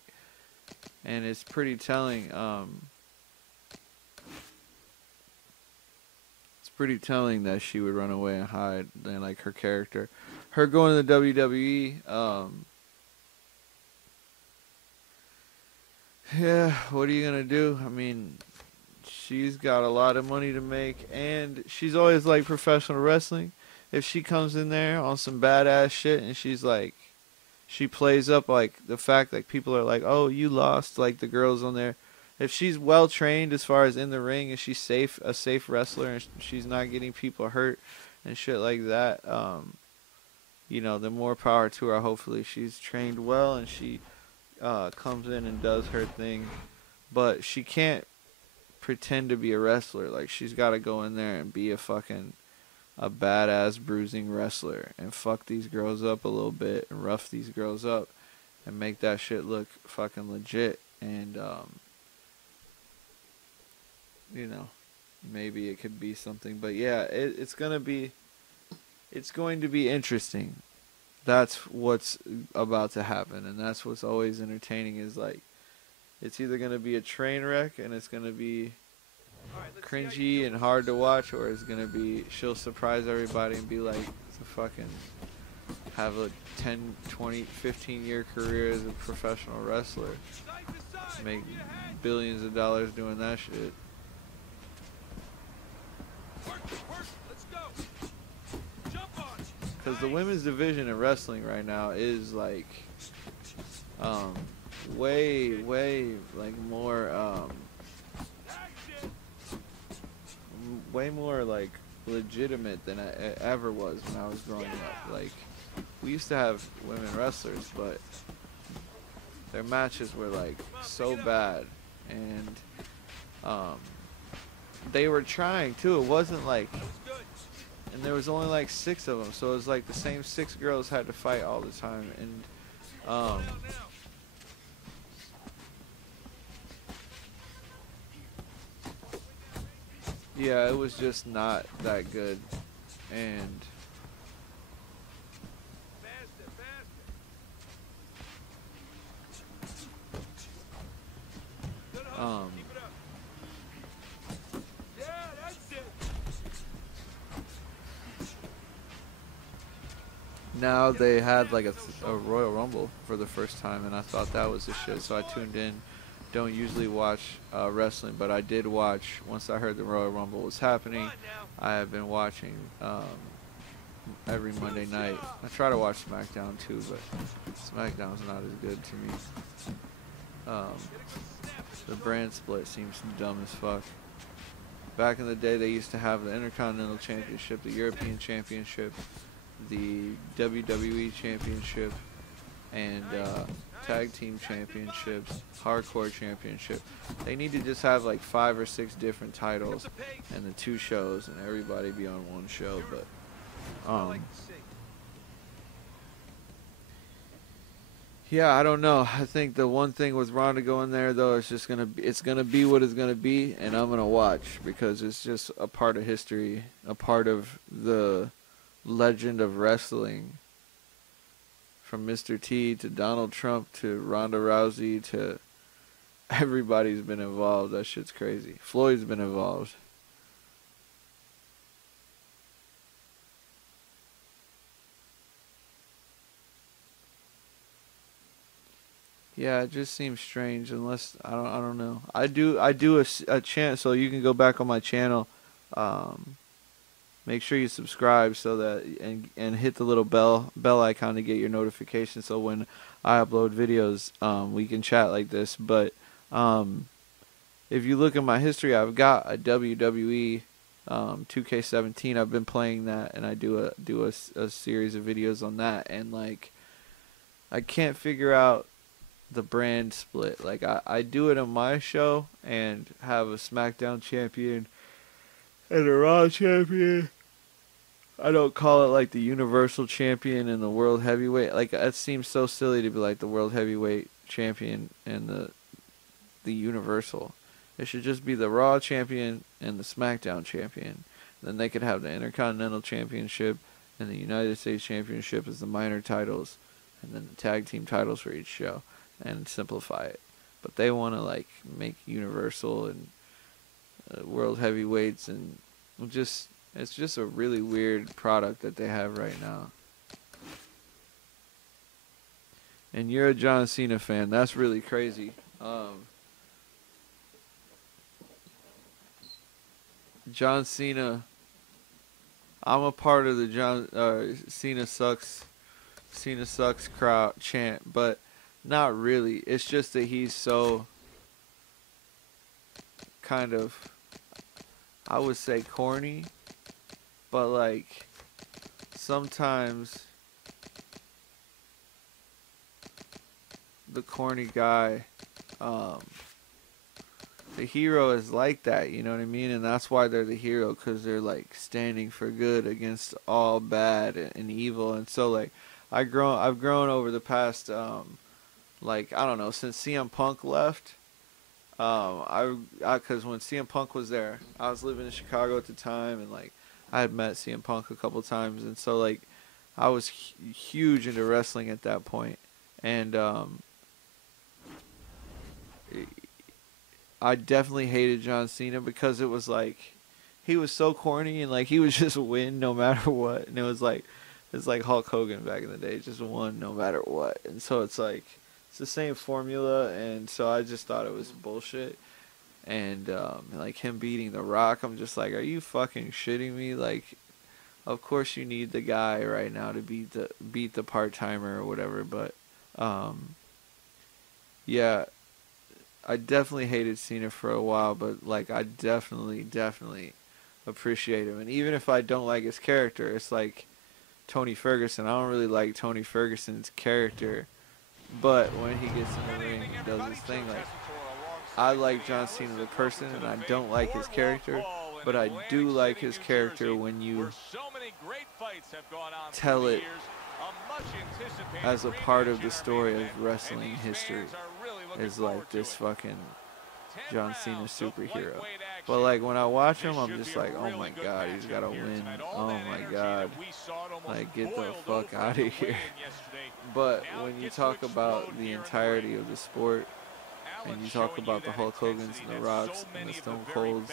and it's pretty telling. It's pretty telling that she would run away and hide, and like her character, her going to the WWE. Yeah, what are you gonna do? I mean, she's got a lot of money to make, and she's always like professional wrestling. If she comes in there on some badass shit and she's like, she plays up like the fact that people are like, oh, you lost, like the girls on there. If she's well trained as far as in the ring and she's a safe wrestler and she's not getting people hurt and shit like that, you know, the more power to her. Hopefully she's trained well and she comes in and does her thing. But she can't pretend to be a wrestler. Like, she's got to go in there and be a badass bruising wrestler and fuck these girls up a little bit and rough these girls up and make that shit look fucking legit. And you know, maybe it could be something. But yeah, it's going to be interesting. That's what's about to happen, and that's what's always entertaining, is like, it's either going to be a train wreck and it's going to be cringy and hard to watch, or it's going to be, she'll surprise everybody and be like, fucking have a 10, 20, 15-year career as a professional wrestler, make billions of dollars doing that shit. Because the women's division in wrestling right now is like way like more way more like legitimate than it ever was when I was growing up. Like, we used to have women wrestlers, but their matches were like so bad, and they were trying too. It wasn't like, and there was only like 6 of them, so it was like the same 6 girls had to fight all the time, and yeah, it was just not that good. And now they had like a Royal Rumble for the first time, and I thought that was the shit, so I tuned in. Don't usually watch wrestling, but I did watch once I heard the Royal Rumble was happening. I have been watching every Monday night. I try to watch SmackDown too, but SmackDown's not as good to me. The brand split seems dumb as fuck. Back in the day, they used to have the Intercontinental Championship, the European Championship, the WWE Championship, and Tag Team Championships, Hardcore Championship. They need to just have like 5 or 6 different titles and the 2 shows, and everybody be on one show. But Yeah, I don't know. I think the one thing with Ronda going there though is just it's gonna be what it's gonna be, and I'm gonna watch because it's just a part of history, a part of the legend of wrestling. From Mr. T to Donald Trump to Ronda Rousey to everybody's been involved. That shit's crazy. Floyd's been involved. Yeah, it just seems strange unless I don't know. I do a chant so you can go back on my channel. Make sure you subscribe so that and hit the little bell icon to get your notifications so when I upload videos we can chat like this. But if you look at my history, I've got a WWE 2K17. I've been playing that and I do a series of videos on that, and like I can't figure out the brand split. Like I do it on my show and have a SmackDown champion and a Raw champion. I don't call it like the Universal Champion and the World Heavyweight. Like it seems so silly to be like the World Heavyweight Champion and the Universal. It should just be the Raw Champion and the SmackDown Champion. Then they could have the Intercontinental Championship and the United States Championship as the minor titles, and then the tag team titles for each show, and simplify it. But they want to like make Universal and World Heavyweights, and it's just a really weird product that they have right now. And you're a John Cena fan. That's really crazy. John Cena. I'm a part of the Cena sucks crowd chant, but not really. It's just that he's so kind of, I would say, corny. But like sometimes the corny guy, the hero is like that, you know what I mean? And that's why they're the hero, because they're like standing for good against all bad and evil. And so like I've grown over the past like I don't know, since CM Punk left. Because when CM Punk was there, I was living in Chicago at the time, and like I had met CM Punk a couple times, and so like I was huge into wrestling at that point, and I definitely hated John Cena because it was like he was so corny and like he would just win no matter what, and it's like Hulk Hogan back in the day, just won no matter what, and so it's like it's the same formula, and so I just thought it was bullshit. And like him beating The Rock, I'm just like, are you fucking shitting me? Like, of course you need the guy right now to beat the part-timer or whatever. But yeah, I definitely hated Cena for a while, but like I definitely appreciate him. And even if I don't like his character, it's like Tony Ferguson. I don't really like Tony Ferguson's character, but when he gets in the ring and does his thing, like I like John Cena the person, and I don't like his character, but I do like his character when you tell it as a part of the story of wrestling history, is like this fucking John Cena superhero. But like when I watch him, I'm just like, oh my god, he's gotta win. Oh my god, like get the fuck out of here. But when you talk about the entirety of the sport, and you talk about the Hulk Hogans and the Rocks and the Stone Colds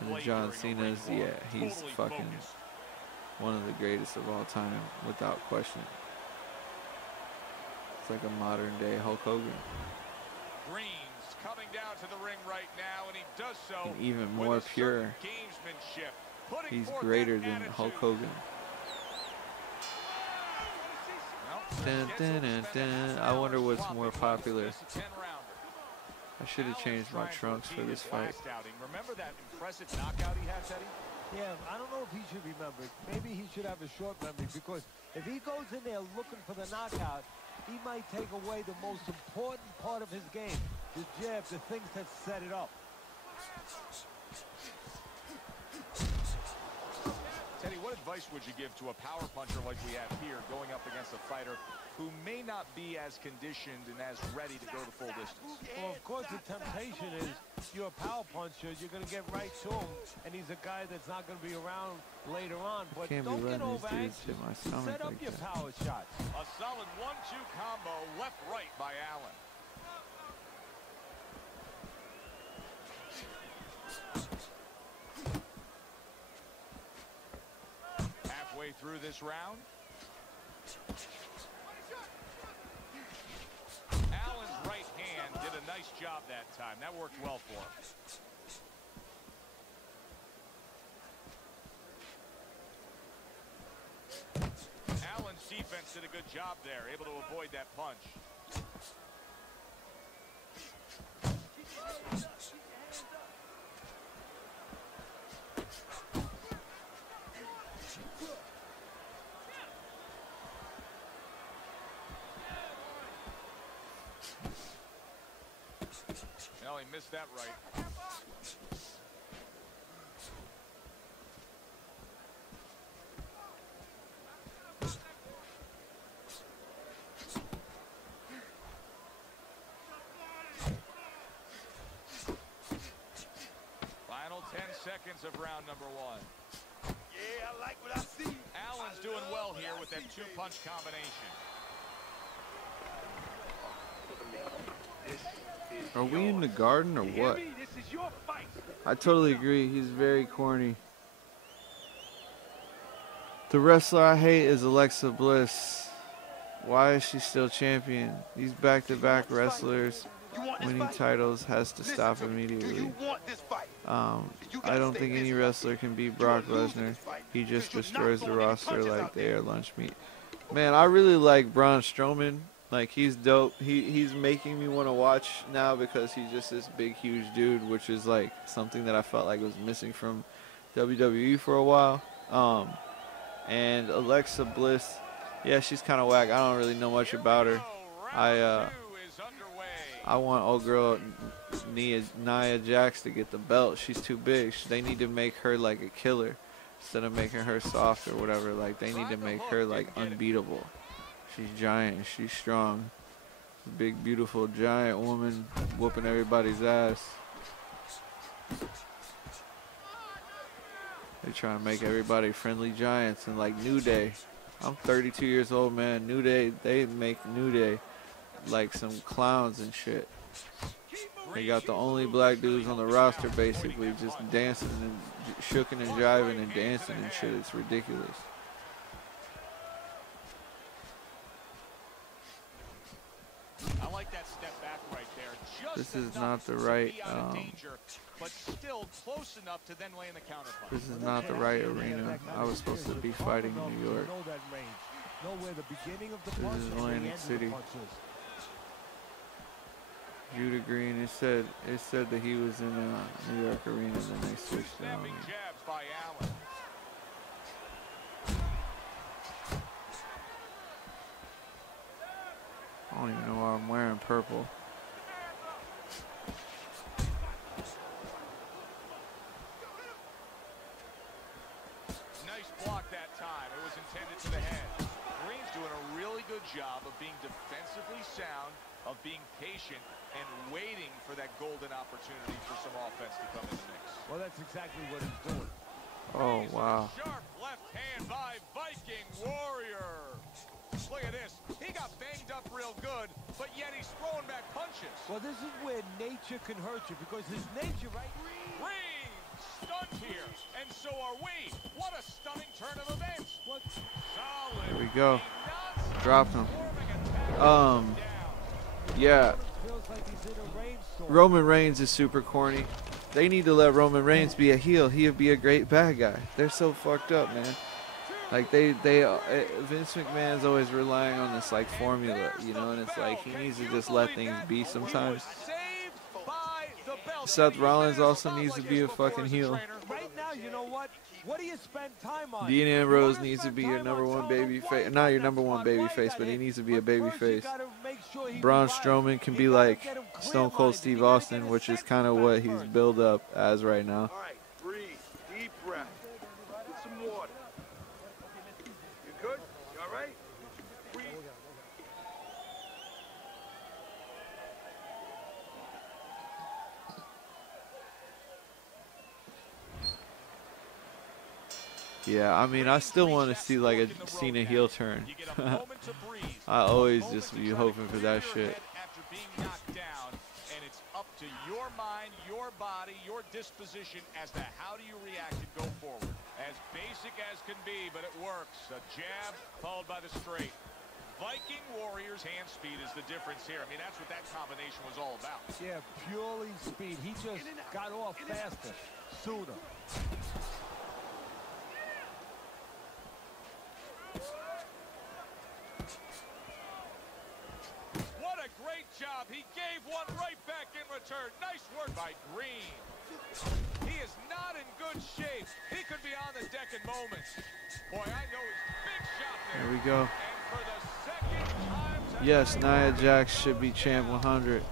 and the John Cenas, yeah, he's fucking one of the greatest of all time, without question. It's like a modern day Hulk Hogan. Green's coming down to the ring right now, and he does so and even more pure. He's greater than Hulk Hogan. Dun, dun, dun, dun. I wonder what's more popular. I should have changed my trunks for this fight. Remember that impressive knockout he had, Teddy? Yeah, I don't know if he should remember it. Maybe he should have a short memory, because if he goes in there looking for the knockout, he might take away the most important part of his game, the jab, the things that set it up. Teddy, what advice advice would you give to a power puncher like we have here going up against a fighter who may not be as conditioned and as ready to go the full distance? Well, of course, the temptation is you're a power puncher, you're going to get right to him, and he's a guy that's not going to be around later on. But Can't be don't get letting over these dudes hit my stomach Set up like your that. power shots. A solid 1-2 combo left-right by Allen. Halfway through this round. Allen's right hand did a nice job that time. That worked well for him. Allen's defense did a good job there, able to avoid that punch. No, he missed that right. Final 10 seconds of round number 1. Yeah, I like what I see. Allen's doing well here with that two-punch combination. Are we in the garden or what? This is your fight. I totally agree. He's very corny. The wrestler I hate is Alexa Bliss. Why is she still champion? These back-to-back wrestlers winning titles has to stop immediately. I don't think any wrestler can beat Brock Lesnar. He just destroys the roster like they are lunch meat. Man, I really like Braun Strowman. Like, he's dope. He's making me want to watch now because he's just this big, huge dude, which is like something that I felt like was missing from WWE for a while. And Alexa Bliss, yeah, she's kind of whack. I don't really know much about her. I want old girl Nia Jax to get the belt. She's too big. They need to make her like a killer instead of making her soft or whatever. Like, they need to make her like unbeatable. She's giant and she's strong. Big, beautiful, giant woman whooping everybody's ass. They trying to make everybody friendly giants and like New Day. I'm 32 years old, man. New Day, they make New Day like some clowns and shit. They got the only black dudes on the roster basically just dancing and shooking and jiving and dancing and shit. It's ridiculous. I like that step back right there. This is not the right but still close enough to then lay in the counterpunch. this is not the right arena. I was supposed to be fighting in New York. This is Atlantic City. Judah Green, it said that he was in New York arena, then they switched down. Snapping jabs by Allen. I don't even know why I'm wearing purple. Nice block that time. It was intended to the head. Green's doing a really good job of being defensively sound, of being patient, and waiting for that golden opportunity for some offense to come in the mix. Well, that's exactly what he's doing. Oh, wow. Sharp left hand by Viking Warrior. Look at this. He got banged up real good, but yet he's throwing back punches. Well, this is where nature can hurt you because his nature, right? Green stunned here, and so are we. What a stunning turn of events. Solid. There we go. Dropped him. Yeah. Roman Reigns is super corny. They need to let Roman Reigns be a heel. He'll be a great bad guy. They're so fucked up, man. Like Vince McMahon's always relying on this like formula, you know, and it's like he needs to just let things be sometimes. Seth Rollins also needs to be a fucking heel. Right now, you know what? What do you spend time on? Dean Ambrose needs to be your number one baby face. Not your number one baby face, but he needs to be a baby face. Braun Strowman can be like Stone Cold Steve Austin, which is kind of what he's built up as right now. All right, breathe, deep breath. Get some water. Yeah, I mean, I still want to see like a Cena heel turn. I always just be hoping for that shit. After being knocked down, and it's up to your mind, your body, your disposition as to how do you react and go forward. As basic as can be, but it works. A jab followed by the straight. Viking Warriors hand speed is the difference here. I mean, that's what that combination was all about. Yeah, purely speed. He just got off faster, sooner. What a great job. He gave one right back in return. Nice work by Green. He is not in good shape. He could be on the deck in moments. Boy, I know his big shot there. There we go. And for the second time tonight, Yes, Nia Jax should be champ 100.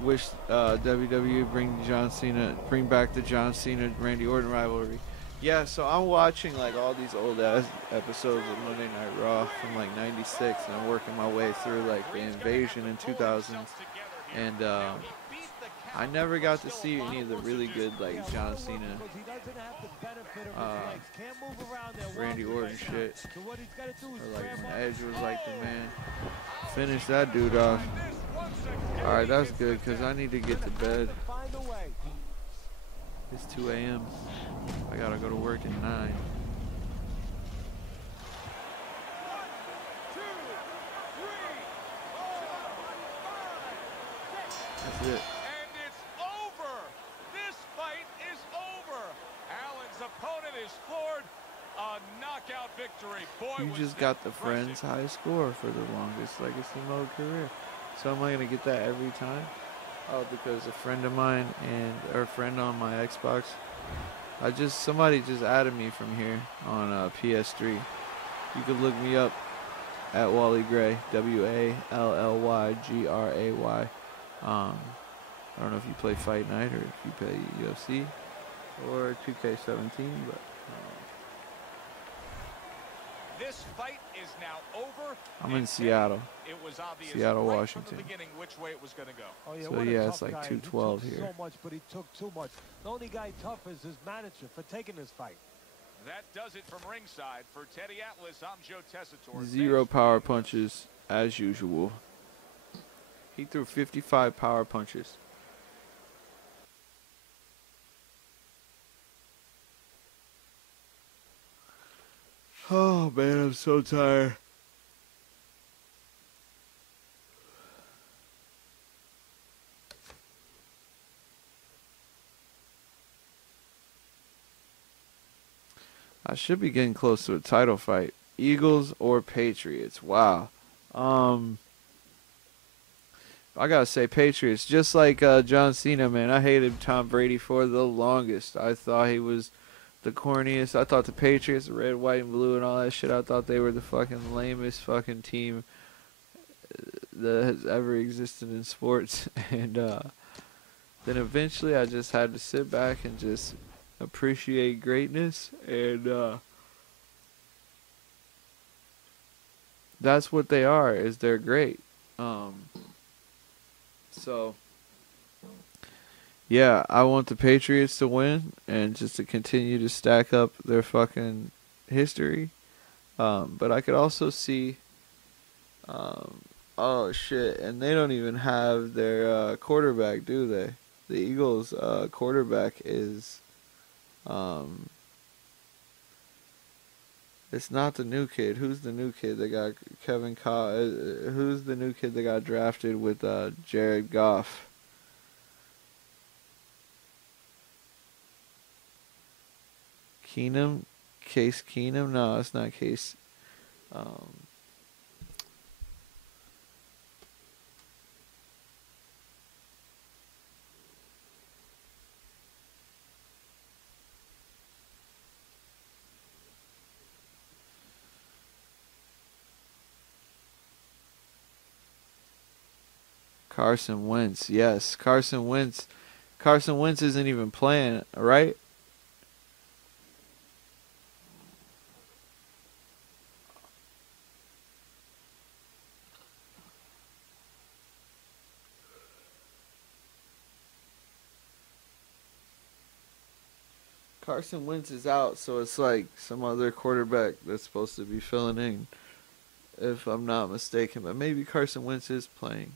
Wish WWE bring back the John Cena Randy Orton rivalry. Yeah, so I'm watching like all these old ass episodes of Monday Night Raw from like '96, and I'm working my way through like the Invasion in 2000s, and I never got to see any of the really good like John Cena, Randy Orton shit, or like when Edge was like the man. Finish that dude off. Alright, that's good because I need to get to bed. It's 2 a.m. I gotta go to work at 9. That's it. and it's over. This fight is over. Allen's opponent is floored. A knockout victory. Boy, You was just that got the impressive. Friends high score for the longest legacy mode career. So am I gonna get that every time? Oh, because a friend of mine or a friend on my Xbox, somebody just added me from here on PS3. You could look me up at Wally Gray, WALLYGRAY. I don't know if you play Fight Night or if you play UFC or 2K17, but This fight is now over. I'm in And Seattle. It was obvious Seattle, right Washington. from the beginning which way it was going to go. Oh, So, what a yeah, tough it's like guy. 212 He took here. so much, but he took too much. The only guy tough is his manager for taking this fight. That does it from ringside. For Teddy Atlas, I'm Joe Tessitore. 0 power punches as usual. He threw 55 power punches. Oh man, I'm so tired. I should be getting close to a title fight. Eagles or Patriots. Wow. I gotta say Patriots. Just like John Cena, man. I hated Tom Brady for the longest. I thought he was the corniest. I thought the Patriots, red, white, and blue, and all that shit. I thought they were the fucking lamest fucking team that has ever existed in sports. And then eventually, I just had to sit back and just appreciate greatness, and that's what they are. Is they're great. So yeah, I want the Patriots to win and just to continue to stack up their fucking history. But I could also see, oh shit, and they don't even have their quarterback, do they? The Eagles' quarterback is, it's not the new kid. Who's the new kid? They got Kevin who's the new kid that got drafted with Jared Goff? Keenum? Case Keenum? No, it's not Case. Carson Wentz. Yes, Carson Wentz. Carson Wentz isn't even playing, right? Carson Wentz is out, so it's like some other quarterback that's supposed to be filling in, if I'm not mistaken. But maybe Carson Wentz is playing.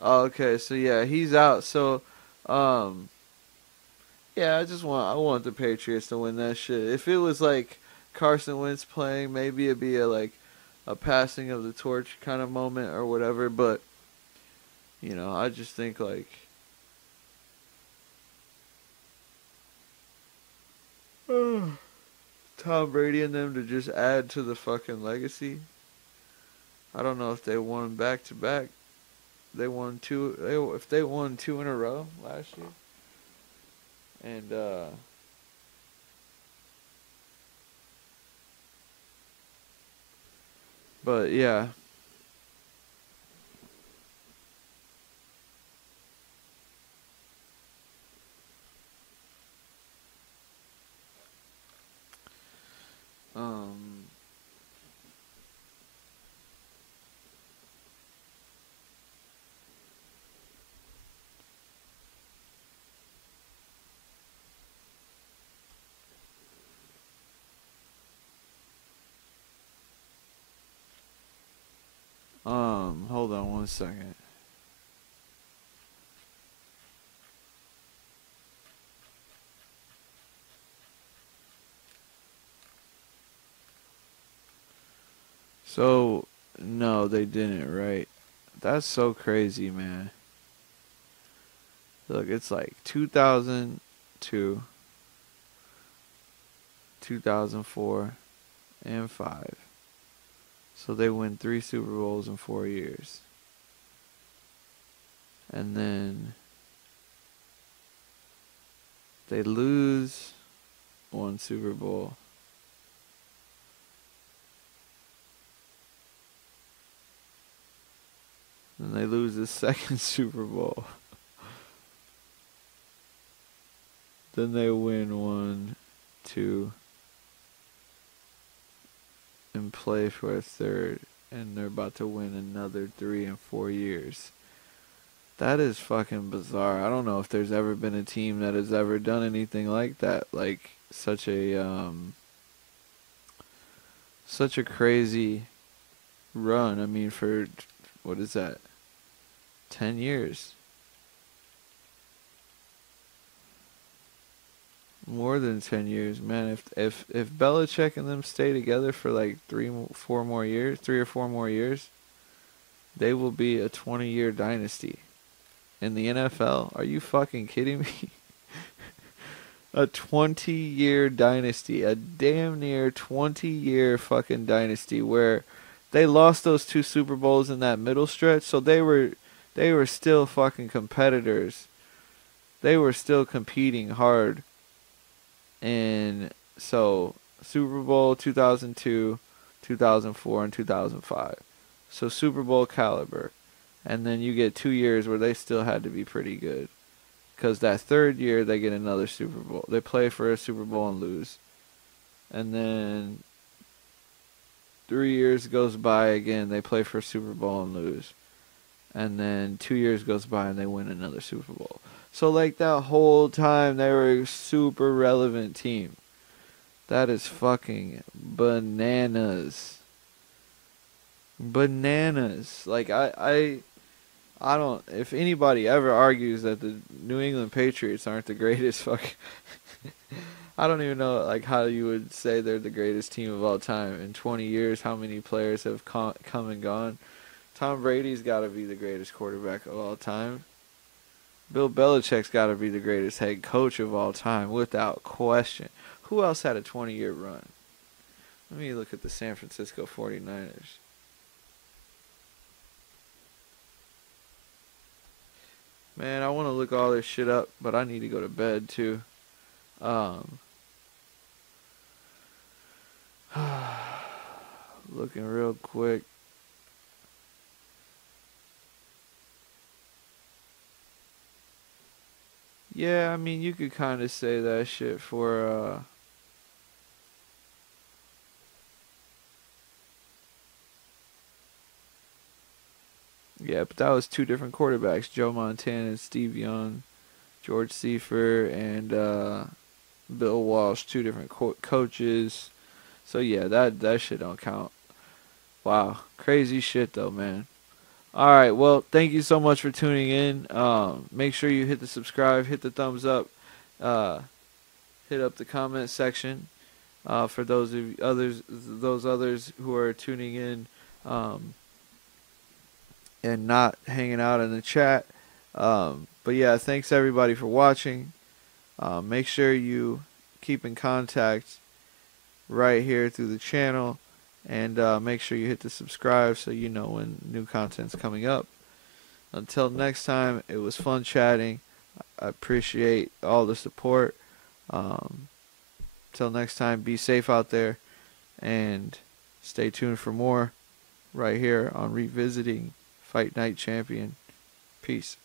Oh, okay, so yeah, he's out. So, um, yeah, I want the Patriots to win that shit. If it was like Carson Wentz playing, maybe it'd be a passing of the torch kind of moment or whatever. But I just think like Tom Brady and them to just add to the fucking legacy. I don't know if they won back to back. They won two. If they won two in a row last year, and but yeah. Um, hold on one second. So, no, they didn't, right? That's so crazy, man. Look, it's like 2002, 2004, and 5. So they win 3 Super Bowls in 4 years. And then they lose 1 Super Bowl. And they lose the second Super Bowl. Then they win 1, 2, and play for a third. And they're about to win another 3 in 4 years. That is fucking bizarre. I don't know if there's ever been a team that has ever done anything like that. Like such a crazy run. I mean, for what is that? 10 years. More than 10 years, man. If Belichick and them stay together for like 3 or 4 more years, they will be a 20-year dynasty in the NFL. Are you fucking kidding me? A 20-year dynasty, a damn near 20-year fucking dynasty where they lost those 2 Super Bowls in that middle stretch, so they were still fucking competitors. They were still competing hard. And so Super Bowl 2002, 2004, and 2005. So Super Bowl caliber. And then you get 2 years where they still had to be pretty good. Because that third year, they get another Super Bowl. They play for a Super Bowl and lose. And then 3 years goes by again. They play for a Super Bowl and lose. And then 2 years goes by and they win another Super Bowl. So like that whole time, they were a super relevant team. That is fucking bananas. Bananas. Like I don't. If anybody ever argues that the New England Patriots aren't the greatest, I don't even know like how you would say they're the greatest team of all time. In 20 years, how many players have come and gone? Tom Brady's got to be the greatest quarterback of all time. Bill Belichick's got to be the greatest head coach of all time, without question. Who else had a 20-year run? Let me look at the San Francisco 49ers. Man, I want to look all this shit up, but I need to go to bed too. Looking real quick. Yeah, I mean, you could kind of say that shit for, yeah, but that was 2 different quarterbacks, Joe Montana and Steve Young, George Seifert, and, Bill Walsh, 2 different coaches. So yeah, that shit don't count. Wow, crazy shit though, man. All right, well, thank you so much for tuning in. Make sure you hit the subscribe, hit the thumbs up, hit up the comment section. For those others who are tuning in and not hanging out in the chat. But yeah, thanks everybody for watching. Make sure you keep in contact right here through the channel, and make sure you hit the subscribe so you know when new content's coming up. Until next time, it was fun chatting. I appreciate all the support. Till next time, be safe out there, and stay tuned for more right here on Revisiting Fight Night Champion. Peace.